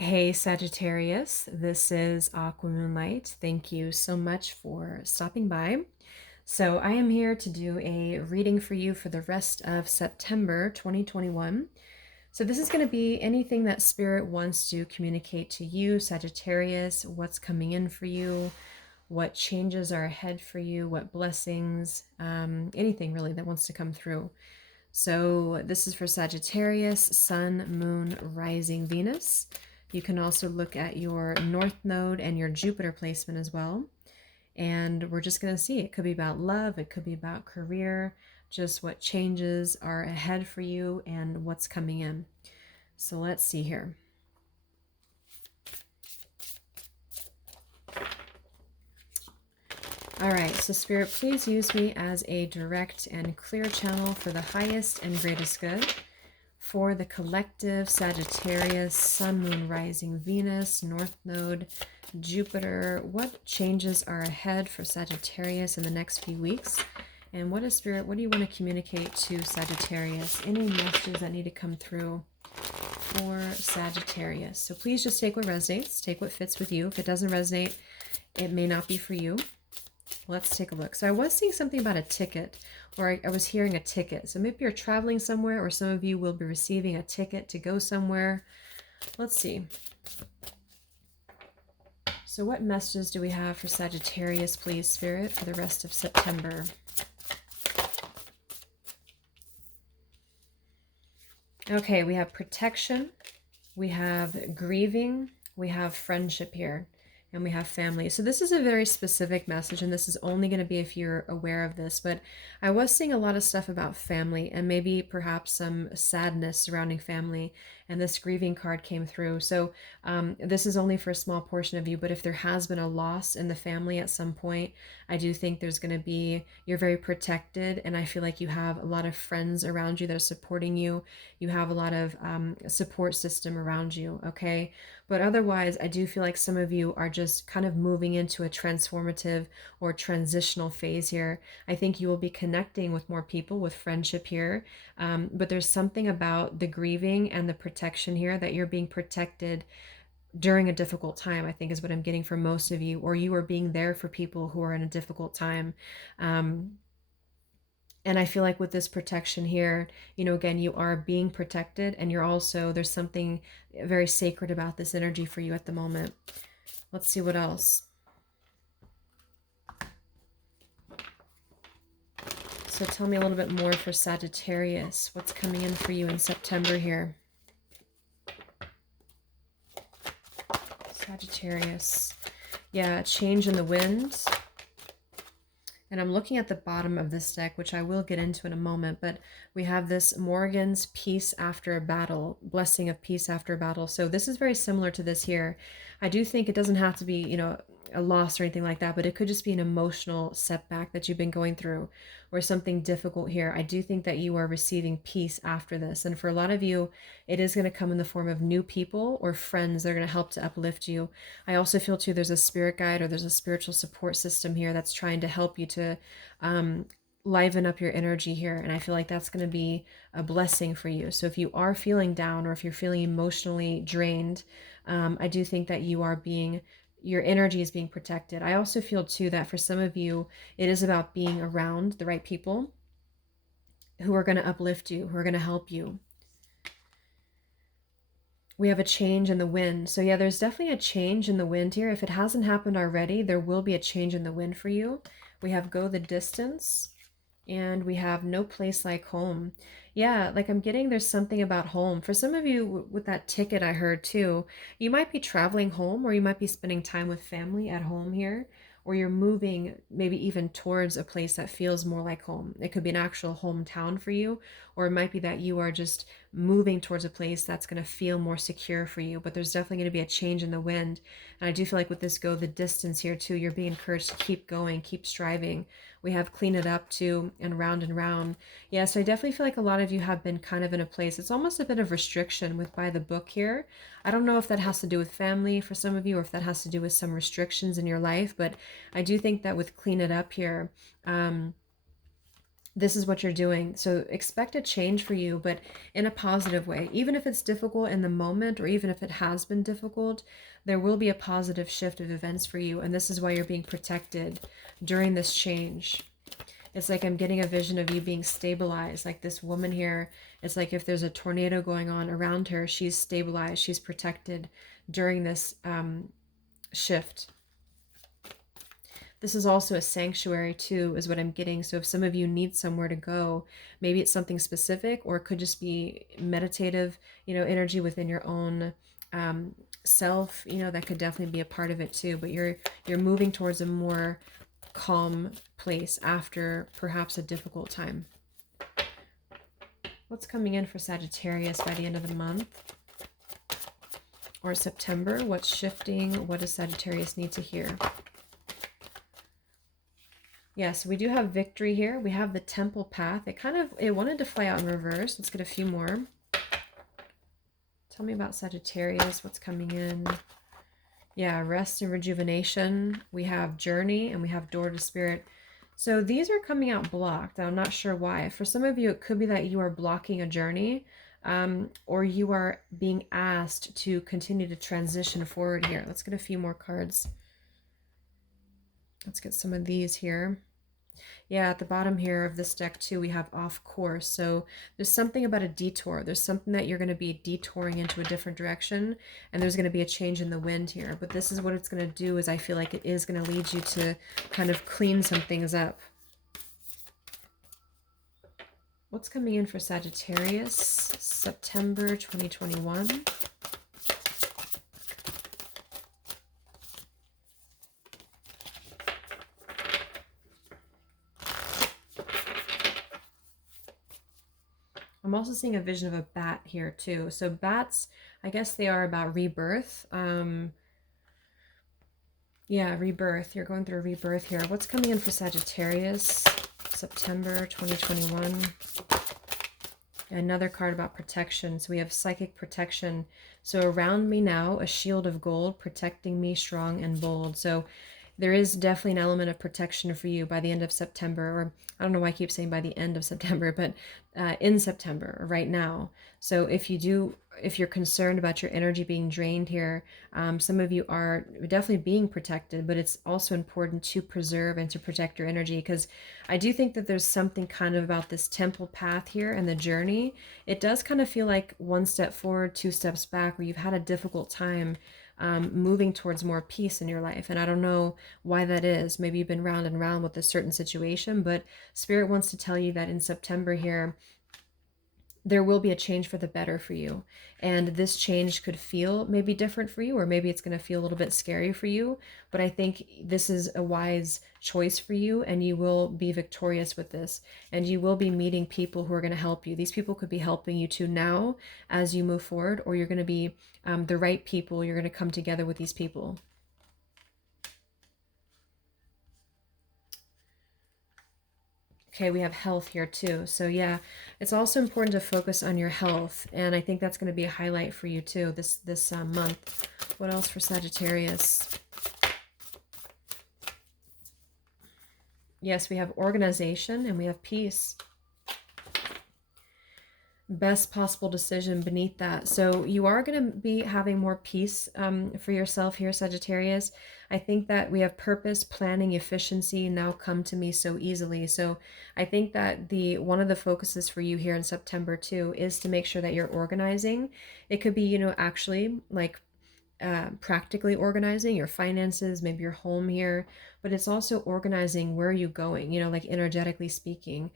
Hey Sagittarius, this is Aqua Moonlight. Thank you so much for stopping by. So, I am here to do a reading for you for the rest of September 2021. So, this is going to be anything that Spirit wants to communicate to you, Sagittarius, what's coming in for you, what changes are ahead for you, what blessings, anything really that wants to come through. So this is for Sagittarius, Sun, Moon, Rising, Venus. You can also look at your North Node and your Jupiter placement as well. And we're just going to see. It could be about love, it could be about career, just what changes are ahead for you and what's coming in. So let's see here. All right, so Spirit, please use me as a direct and clear channel for the highest and greatest good. For the collective Sagittarius, Sun, Moon, Rising, Venus, North Node, Jupiter, what changes are ahead for Sagittarius in the next few weeks? And what is Spirit, what do you want to communicate to Sagittarius? Any messages that need to come through for Sagittarius? So please just take what resonates, take what fits with you. If it doesn't resonate, it may not be for you. Let's take a look. So I was seeing something about a ticket, or I was hearing a ticket. So maybe you're traveling somewhere, or some of you will be receiving a ticket to go somewhere. Let's see. So what messages do we have for Sagittarius, please, Spirit, for the rest of September? Okay, we have protection, we have grieving, we have friendship here, and we have family. So this is a very specific message, and this is only going to be if you're aware of this, but I was seeing a lot of stuff about family and maybe perhaps some sadness surrounding family, and this grieving card came through. So this is only for a small portion of you, but if there has been a loss in the family at some point, I do think there's going to be, you're very protected, and I feel like you have a lot of friends around you that are supporting you. You have a lot of support system around you, okay? But otherwise, I do feel like some of you are just kind of moving into a transformative or transitional phase here. I think you will be connecting with more people, with friendship here. But there's something about the grieving and the protection here, that you're being protected during a difficult time, I think is what I'm getting from most of you, or you are being there for people who are in a difficult time. And I feel like with this protection here, again, you are being protected, and you're also, there's something very sacred about this energy for you at the moment. Let's see what else. So tell me a little bit more for Sagittarius. What's coming in for you in September here? Sagittarius. Yeah, change in the wind. And I'm looking at the bottom of this deck, which I will get into in a moment, but we have this Morgan's Peace After a Battle, Blessing of Peace After a Battle. So this is very similar to this here. I do think it doesn't have to be, a loss or anything like that, but it could just be an emotional setback that you've been going through, or something difficult here. I do think that you are receiving peace after this. And for a lot of you, it is going to come in the form of new people or friends that are going to help to uplift you. I also feel too, there's a spirit guide or there's a spiritual support system here that's trying to help you to liven up your energy here. And I feel like that's going to be a blessing for you. So if you are feeling down, or if you're feeling emotionally drained, I do think that your energy is being protected. I also feel too that for some of you, it is about being around the right people who are going to uplift you, who are going to help you. We have a change in the wind. So yeah, there's definitely a change in the wind here. If it hasn't happened already, there will be a change in the wind for you. We have go the distance, and we have no place like home. Yeah, like I'm getting there's something about home. For some of you with that ticket I heard too, you might be traveling home, or you might be spending time with family at home here, or you're moving maybe even towards a place that feels more like home. It could be an actual hometown for you, or it might be that you are just moving towards a place that's going to feel more secure for you. But there's definitely going to be a change in the wind. And I do feel like with this go the distance here too, you're being encouraged to keep going, keep striving. We have clean it up too, and round and round. Yeah, so I definitely feel like a lot of you have been kind of in a place, it's almost a bit of restriction with by the book here. I don't know if that has to do with family for some of you, or if that has to do with some restrictions in your life, but I do think that with clean it up here, this is what you're doing. So expect a change for you, but in a positive way. Even if it's difficult in the moment, or even if it has been difficult, there will be a positive shift of events for you. And this is why you're being protected during this change. It's like I'm getting a vision of you being stabilized. Like this woman here, it's like if there's a tornado going on around her, she's stabilized, she's protected during this shift. This is also a sanctuary too, is what I'm getting. So if some of you need somewhere to go, maybe it's something specific, or it could just be meditative, energy within your own self, that could definitely be a part of it too. But you're moving towards a more calm place after perhaps a difficult time. What's coming in for Sagittarius by the end of the month or September? What's shifting? What does Sagittarius need to hear? Yes, we do have victory here. We have the temple path. It wanted to fly out in reverse. Let's get a few more. Tell me about Sagittarius. What's coming in? Yeah, rest and rejuvenation. We have journey, and we have door to spirit. So these are coming out blocked. I'm not sure why. For some of you, it could be that you are blocking a journey, or you are being asked to continue to transition forward here. Let's get a few more cards. Let's get some of these here. Yeah, at the bottom here of this deck too, we have off course. So there's something about a detour. There's something that you're going to be detouring into a different direction, and there's going to be a change in the wind here. But this is what it's going to do, is I feel like it is going to lead you to kind of clean some things up. What's coming in for Sagittarius, September 2021? I'm also seeing a vision of a bat here too. So bats, I guess they are about rebirth. Yeah, rebirth. You're going through a rebirth here. What's coming in for Sagittarius, September 2021? Another card about protection. So we have psychic protection. So around me now, a shield of gold protecting me strong and bold. So there is definitely an element of protection for you by the end of September, or I don't know why I keep saying by the end of September, but in September, right now. So if you're concerned about your energy being drained here, some of you are definitely being protected, but it's also important to preserve and to protect your energy, because I do think that there's something kind of about this temple path here and the journey. It does kind of feel like one step forward, two steps back, where you've had a difficult time moving towards more peace in your life. And I don't know why that is. Maybe you've been round and round with a certain situation, but Spirit wants to tell you that in September here, there will be a change for the better for you. And this change could feel maybe different for you, or maybe it's going to feel a little bit scary for you. But I think this is a wise choice for you, and you will be victorious with this. And you will be meeting people who are going to help you. These people could be helping you too now as you move forward, or you're going to be the right people. You're going to come together with these people. Okay, we have health here too. So yeah, it's also important to focus on your health. And I think that's going to be a highlight for you too this month. What else for Sagittarius? Yes, we have organization and we have peace. Best possible decision beneath that. So you are going to be having more peace for yourself here, Sagittarius. I think that we have purpose, planning, efficiency now come to me so easily. So I think that one of the focuses for you here in September too is to make sure that you're organizing. It could be, actually like practically organizing your finances, maybe your home here, but it's also organizing where are you going, like energetically speaking.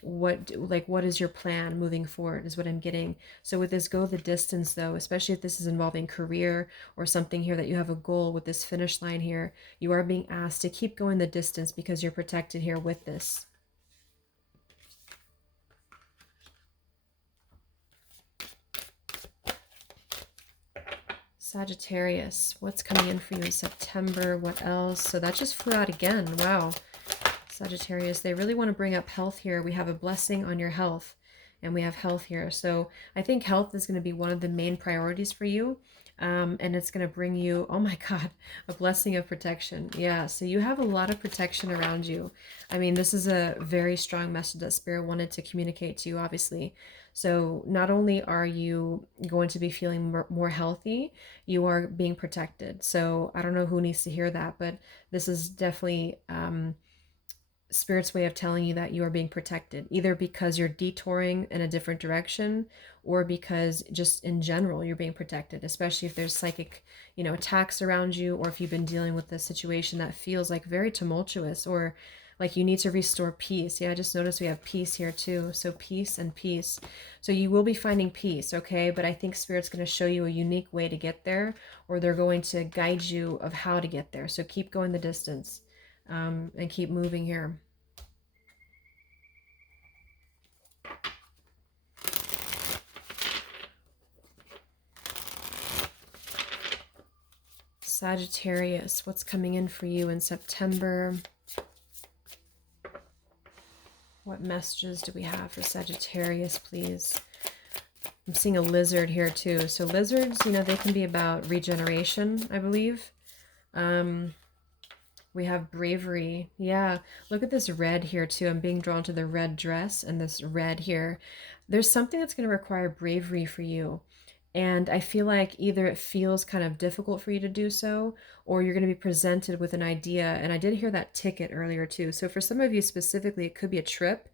What is your plan moving forward is what I'm getting. So with this go the distance though, especially if this is involving career or something here that you have a goal with this finish line here, you are being asked to keep going the distance because you're protected here with this. Sagittarius, what's coming in for you in September? What else? So that just flew out again. Wow. Sagittarius, they really want to bring up health here. We have a blessing on your health. and we have health here. So I think health is going to be one of the main priorities for you. And it's going to bring you, oh my God, a blessing of protection. Yeah, so you have a lot of protection around you. I mean, this is a very strong message that Spirit wanted to communicate to you, obviously. So not only are you going to be feeling more healthy, you are being protected. So I don't know who needs to hear that, but this is definitely Spirit's way of telling you that you are being protected, either because you're detouring in a different direction or because just in general you're being protected, especially if there's psychic, attacks around you, or if you've been dealing with a situation that feels like very tumultuous, or like you need to restore peace. Yeah, I just noticed we have peace here too. So peace and peace. So you will be finding peace, okay? But I think Spirit's going to show you a unique way to get there, or they're going to guide you of how to get there. So keep going the distance, and keep moving here. Sagittarius, what's coming in for you in September? What messages do we have for Sagittarius, please? I'm seeing a lizard here too. So lizards, they can be about regeneration, I believe. We have bravery. Yeah, look at this red here too. I'm being drawn to the red dress and this red here. There's something that's going to require bravery for you. And I feel like either it feels kind of difficult for you to do so, or you're going to be presented with an idea. And I did hear that ticket earlier too. So for some of you specifically, it could be a trip.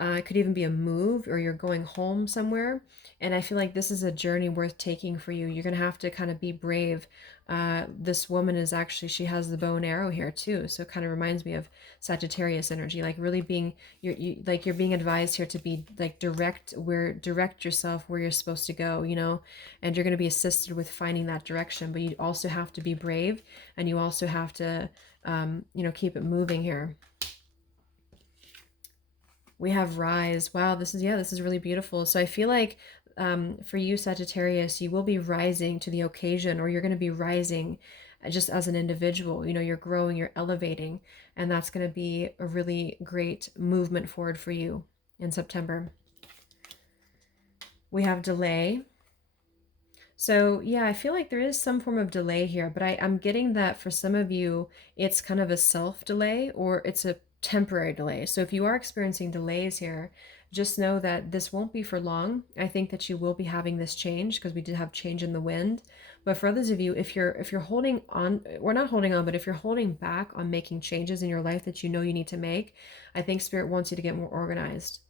It could even be a move, or you're going home somewhere. And I feel like this is a journey worth taking for you. You're going to have to kind of be brave. This woman is actually, she has the bow and arrow here too. So it kind of reminds me of Sagittarius energy, like really being, you're being advised here to be like direct yourself where you're supposed to go, and you're going to be assisted with finding that direction. But you also have to be brave, and you also have to, keep it moving here. We have rise. Wow, this is really beautiful. So I feel like for you, Sagittarius, you will be rising to the occasion, or you're going to be rising just as an individual. You're growing, you're elevating, and that's going to be a really great movement forward for you in September. We have delay. So yeah, I feel like there is some form of delay here, but I'm getting that for some of you, it's kind of a self delay, or it's a temporary delay. So if you are experiencing delays here, just know that this won't be for long. I think that you will be having this change, because we did have change in the wind. But for others of you, if you're holding on, or not holding on, but if you're holding back on making changes in your life that you need to make, I think Spirit wants you to get more organized.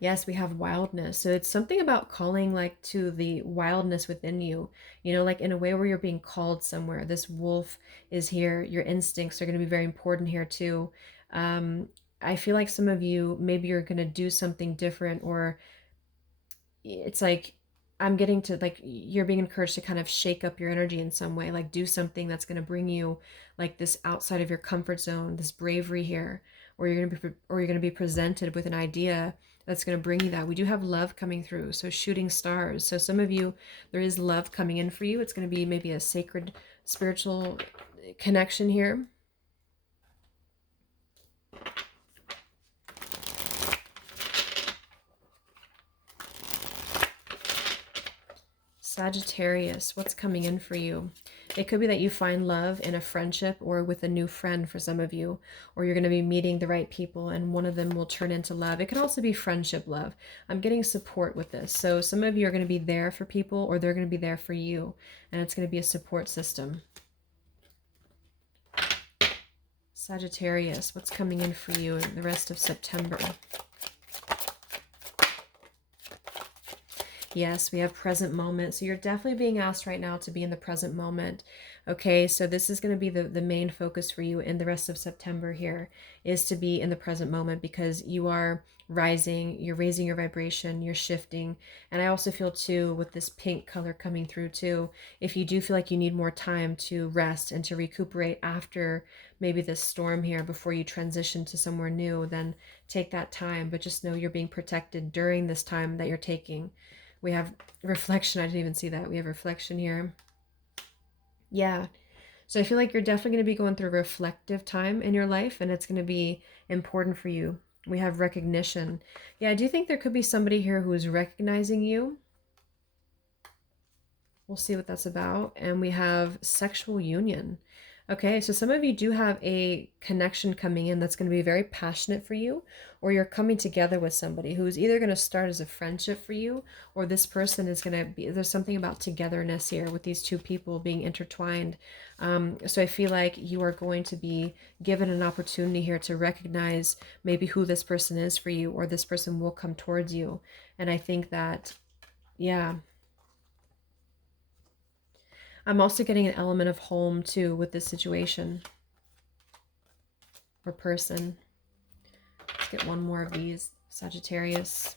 Yes, we have wildness. So it's something about calling like to the wildness within you, like in a way where you're being called somewhere. This wolf is here. Your instincts are going to be very important here too. I feel like some of you, maybe you're going to do something different, or it's like I'm getting to like you're being encouraged to kind of shake up your energy in some way, like do something that's going to bring you like this outside of your comfort zone, this bravery here, or you're going to be presented with an idea that's going to bring you that. We do have love coming through, so shooting stars. So some of you, there is love coming in for you. It's going to be maybe a sacred spiritual connection here. Sagittarius, what's coming in for you? It could be that you find love in a friendship, or with a new friend for some of you, or you're going to be meeting the right people and one of them will turn into love. It could also be friendship love. I'm getting support with this. So some of you are going to be there for people, or they're going to be there for you, and it's going to be a support system. Sagittarius, what's coming in for you in the rest of September? Yes, we have present moment. So you're definitely being asked right now to be in the present moment. Okay, so this is going to be the main focus for you in the rest of September here, is to be in the present moment, because you are rising, you're raising your vibration, you're shifting. And I also feel too, with this pink color coming through too, if you do feel like you need more time to rest and to recuperate after maybe this storm here before you transition to somewhere new, then take that time. But just know you're being protected during this time that you're taking. We have reflection. I didn't even see that. We have reflection here. Yeah. So I feel like you're definitely going to be going through a reflective time in your life, and it's going to be important for you We have recognition. Yeah, I do think there could be somebody here who is recognizing you. We'll see what that's about. And we have sexual union. Okay, so some of you do have a connection coming in that's going to be very passionate for you, or you're coming together with somebody who's either going to start as a friendship for you, or this person is going to be, there's something about togetherness here with these two people being intertwined. So I feel like you are going to be given an opportunity here to recognize maybe who this person is for you, or this person will come towards you. And I think that, yeah. I'm also getting an element of home too with this situation or person. Let's get one more of these. Sagittarius.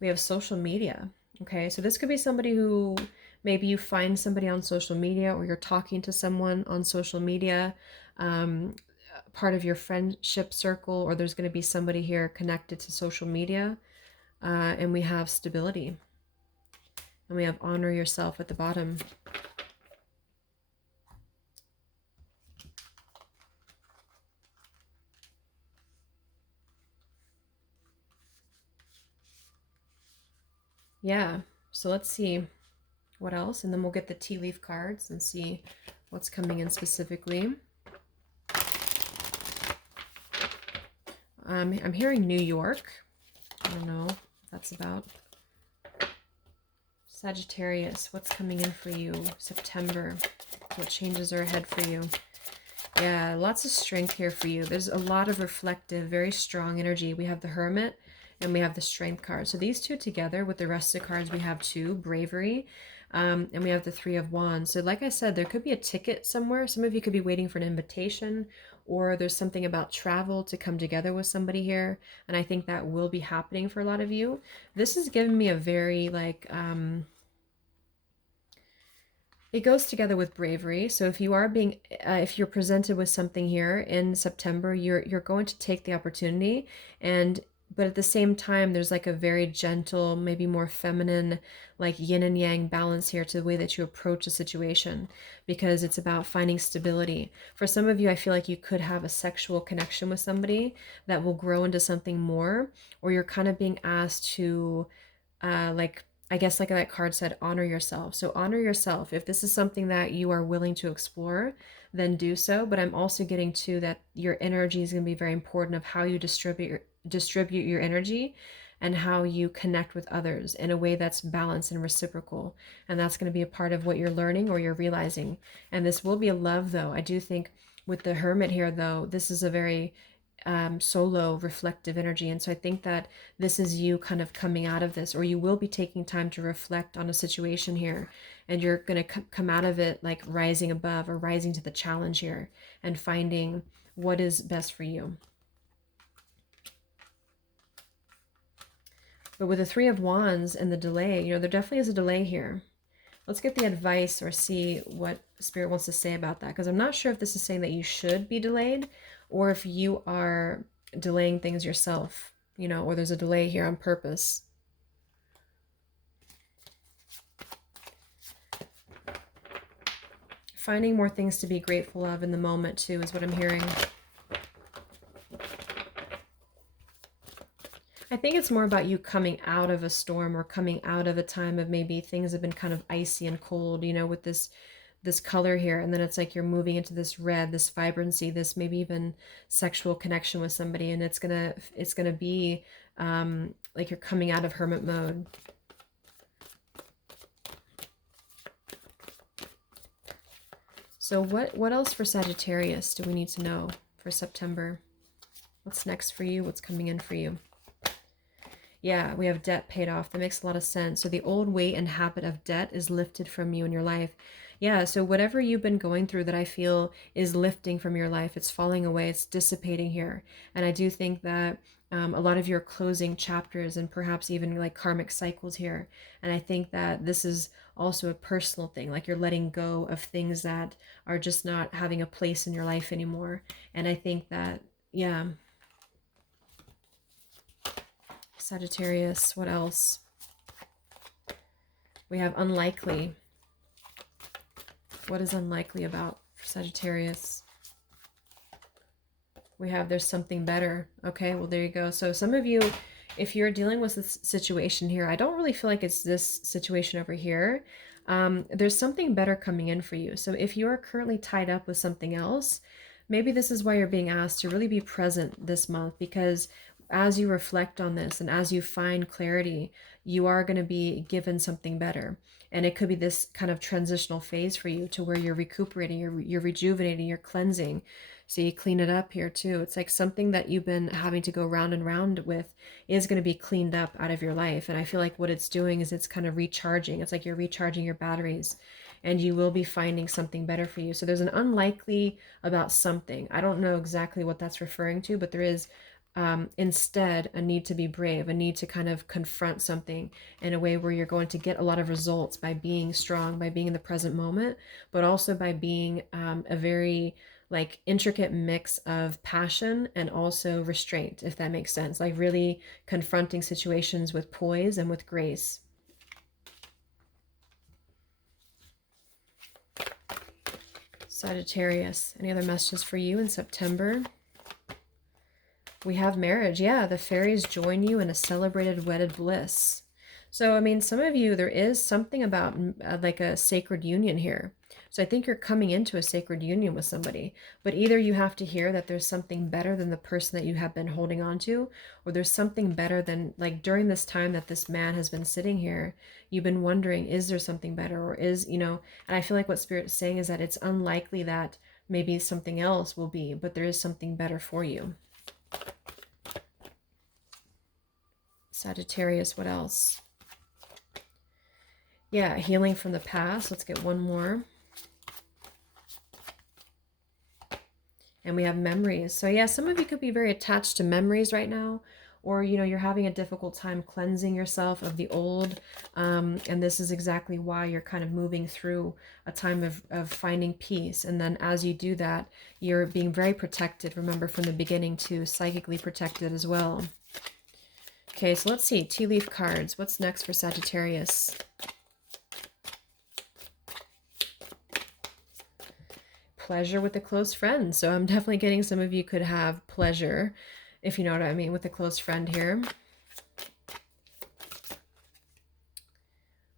We have social media. Okay, so this could be somebody who maybe you find somebody on social media, or you're talking to someone on social media, part of your friendship circle, or there's going to be somebody here connected to social media. And we have stability. And we have honor yourself at the bottom. Yeah, so let's see what else, and then we'll get the tea leaf cards and see what's coming in specifically. I'm hearing New York. I don't know what that's about. Sagittarius, what's coming in for you? September. What changes are ahead for you? Yeah, lots of strength here for you. There's a lot of reflective, very strong energy. We have the Hermit and we have the Strength card. So these two together with the rest of the cards, we have two, Bravery, and we have the Three of Wands. So like I said, there could be a ticket somewhere. Some of you could be waiting for an invitation, or there's something about travel to come together with somebody here. And I think that will be happening for a lot of you. This is giving me a very like, it goes together with bravery. So if you are being, if you're presented with something here in September, you're going to take the opportunity, and but at the same time, there's like a very gentle, maybe more feminine, like yin and yang balance here to the way that you approach a situation, because it's about finding stability. For some of you, I feel like you could have a sexual connection with somebody that will grow into something more, or you're kind of being asked to, like I guess like that card said, honor yourself. So honor yourself. If this is something that you are willing to explore, then do so. But I'm also getting to that your energy is going to be very important of how you distribute your energy and how you connect with others in a way that's balanced and reciprocal. And that's going to be a part of what you're learning or you're realizing. And this will be a love, though. I do think with the Hermit here, though, this is a very solo reflective energy, and so I think that this is you kind of coming out of this, or you will be taking time to reflect on a situation here, and you're going to come out of it like rising above or rising to the challenge here and finding what is best for you. But with the Three of Wands and the delay, there definitely is a delay here. Let's get the advice or see what Spirit wants to say about that, because I'm not sure if this is saying that you should be delayed or if you are delaying things yourself, or there's a delay here on purpose. Finding more things to be grateful of in the moment too is what I'm hearing. I think it's more about you coming out of a storm or coming out of a time of maybe things have been kind of icy and cold, with this color here, and then it's like you're moving into this red, this vibrancy, this maybe even sexual connection with somebody, and it's gonna be like you're coming out of hermit mode. So what else for Sagittarius do we need to know for September? What's next for you? What's coming in for you? Yeah, we have debt paid off. That makes a lot of sense. So the old weight and habit of debt is lifted from you in your life. Yeah, so whatever you've been going through that I feel is lifting from your life, it's falling away, it's dissipating here. And I do think that a lot of your closing chapters and perhaps even like karmic cycles here. And I think that this is also a personal thing, like you're letting go of things that are just not having a place in your life anymore. And I think that, yeah. Sagittarius, what else? We have unlikely. What is unlikely about for Sagittarius? We have there's something better. Okay, well, there you go. So some of you, if you're dealing with this situation here, I don't really feel like it's this situation over here. There's something better coming in for you. So if you're currently tied up with something else, maybe this is why you're being asked to really be present this month, because as you reflect on this and as you find clarity, you are going to be given something better. And it could be this kind of transitional phase for you to where you're recuperating, you're rejuvenating, you're cleansing. So you clean it up here too. It's like something that you've been having to go round and round with is going to be cleaned up out of your life. And I feel like what it's doing is it's kind of recharging. It's like you're recharging your batteries, and you will be finding something better for you. So there's an unlikely about something. I don't know exactly what that's referring to, but there is instead a need to be brave, a need to kind of confront something in a way where you're going to get a lot of results by being strong, by being in the present moment, but also by being a very like intricate mix of passion and also restraint, if that makes sense. Like really confronting situations with poise and with grace. Sagittarius, any other messages for you in September? We have marriage. Yeah, the fairies join you in a celebrated wedded bliss. So, I mean, some of you, there is something about like a sacred union here. So I think you're coming into a sacred union with somebody, but either you have to hear that there's something better than the person that you have been holding on to, or there's something better than, like during this time that this man has been sitting here, you've been wondering, is there something better? Or is, and I feel like what Spirit's saying is that it's unlikely that maybe something else will be, but there is something better for you. Sagittarius, what else? Yeah, healing from the past. Let's get one more. And we have memories. So yeah, some of you could be very attached to memories right now, or you're having a difficult time cleansing yourself of the old, and this is exactly why you're kind of moving through a time of finding peace. And then as you do that, you're being very protected, remember, from the beginning too, psychically protected as well. Okay, so let's see, tea leaf cards. What's next for Sagittarius? Pleasure with a close friend. So I'm definitely getting some of you could have pleasure, if you know what I mean, with a close friend here.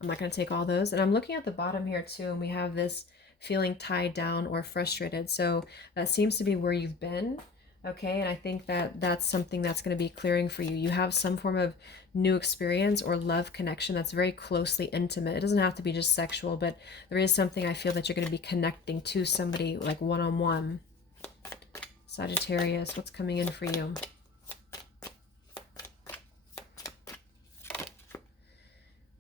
I'm not going to take all those. And I'm looking at the bottom here too, and we have this feeling tied down or frustrated. So that seems to be where you've been. Okay, and I think that that's something that's going to be clearing for you. You have some form of new experience or love connection that's very closely intimate. It doesn't have to be just sexual, but there is something I feel that you're going to be connecting to somebody like one-on-one. Sagittarius, what's coming in for you?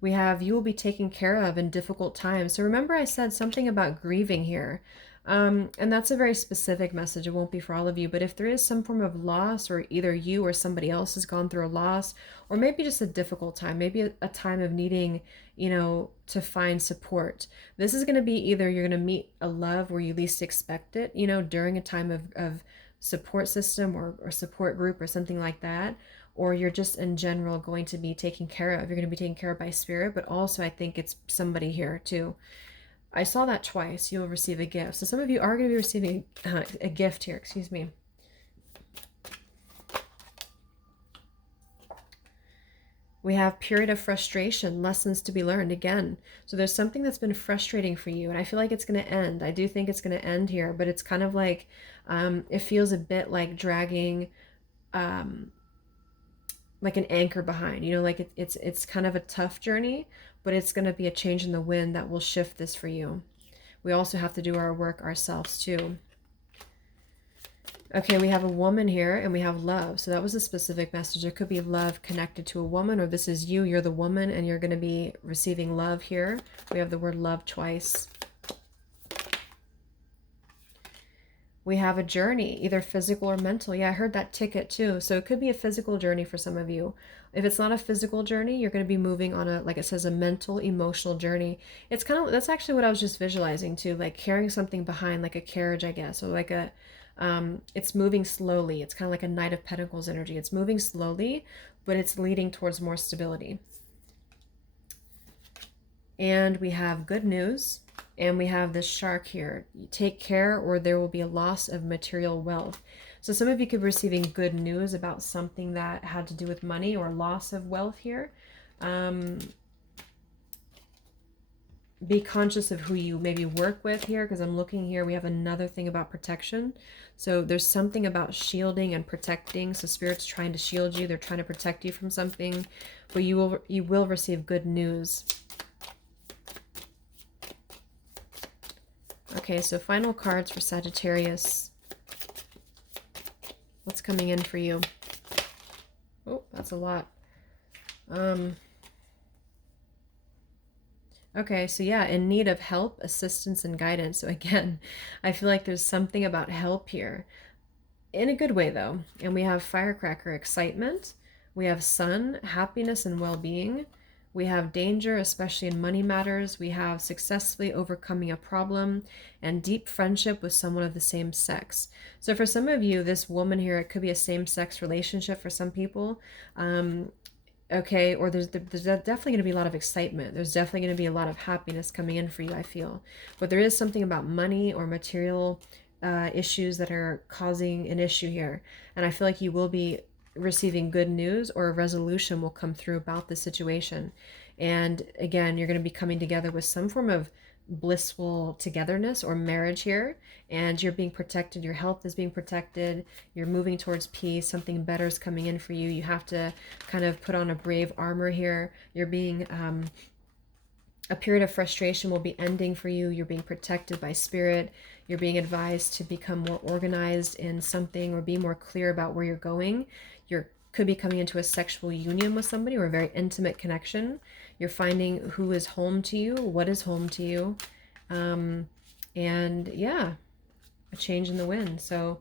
We have you will be taken care of in difficult times. So remember I said something about grieving here. And that's a very specific message. It won't be for all of you, but if there is some form of loss, or either you or somebody else has gone through a loss, or maybe just a difficult time, maybe a time of needing, to find support. This is going to be either you're going to meet a love where you least expect it, during a time of support system or support group or something like that, or you're just in general going to be taken care of. You're going to be taken care of by spirit, but also I think it's somebody here too. I saw that twice. You'll receive a gift. So some of you are going to be receiving a gift here. Excuse me. We have period of frustration, lessons to be learned again. So there's something that's been frustrating for you, and I feel like it's going to end. I do think it's going to end here, but it's kind of like it feels a bit like dragging like an anchor behind, like it's kind of a tough journey, but it's going to be a change in the wind that will shift this for you. We also have to do our work ourselves too. Okay, we have a woman here and we have love. So that was a specific message. There could be love connected to a woman, or this is you, you're the woman and you're going to be receiving love here. We have the word love twice. We have a journey, either physical or mental. Yeah, I heard that ticket too. So it could be a physical journey for some of you. If it's not a physical journey, you're going to be moving on a, like it says, a mental, emotional journey. It's kind of, that's actually what I was just visualizing too, like carrying something behind, like a carriage, I guess, or like a, it's moving slowly. It's kind of like a Knight of Pentacles energy. It's moving slowly, but it's leading towards more stability. And we have good news. And we have this shark here. Take care or there will be a loss of material wealth. So some of you could be receiving good news about something that had to do with money or loss of wealth here. Be conscious of who you maybe work with here, because I'm looking here, we have another thing about protection. So there's something about shielding and protecting. So Spirit's trying to shield you, they're trying to protect you from something, but you will receive good news. Okay, so final cards for Sagittarius. What's coming in for you? Oh, that's a lot. Okay, so yeah, in need of help, assistance, and guidance. So again, I feel like there's something about help here. In a good way, though. And we have firecracker, excitement. We have sun, happiness and well-being. We have danger, especially in money matters. We have successfully overcoming a problem and deep friendship with someone of the same sex. So for some of you, this woman here, it could be a same-sex relationship for some people. Okay, or there's definitely going to be a lot of excitement. There's definitely going to be a lot of happiness coming in for you, I feel. But there is something about money or material issues that are causing an issue here. And I feel like you will be receiving good news, or a resolution will come through about the situation. And again, you're going to be coming together with some form of blissful togetherness or marriage here, and you're being protected, your health is being protected, you're moving towards peace, something better is coming in for you. You have to kind of put on a brave armor here. You're being a period of frustration will be ending for you. You're being protected by Spirit. You're being advised to become more organized in something, or be more clear about where you're going. You could be coming into a sexual union with somebody, or a very intimate connection. You're finding who is home to you, what is home to you. And yeah, a change in the wind. So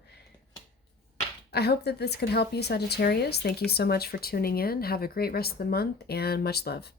I hope that this could help you, Sagittarius. Thank you so much for tuning in. Have a great rest of the month, and much love.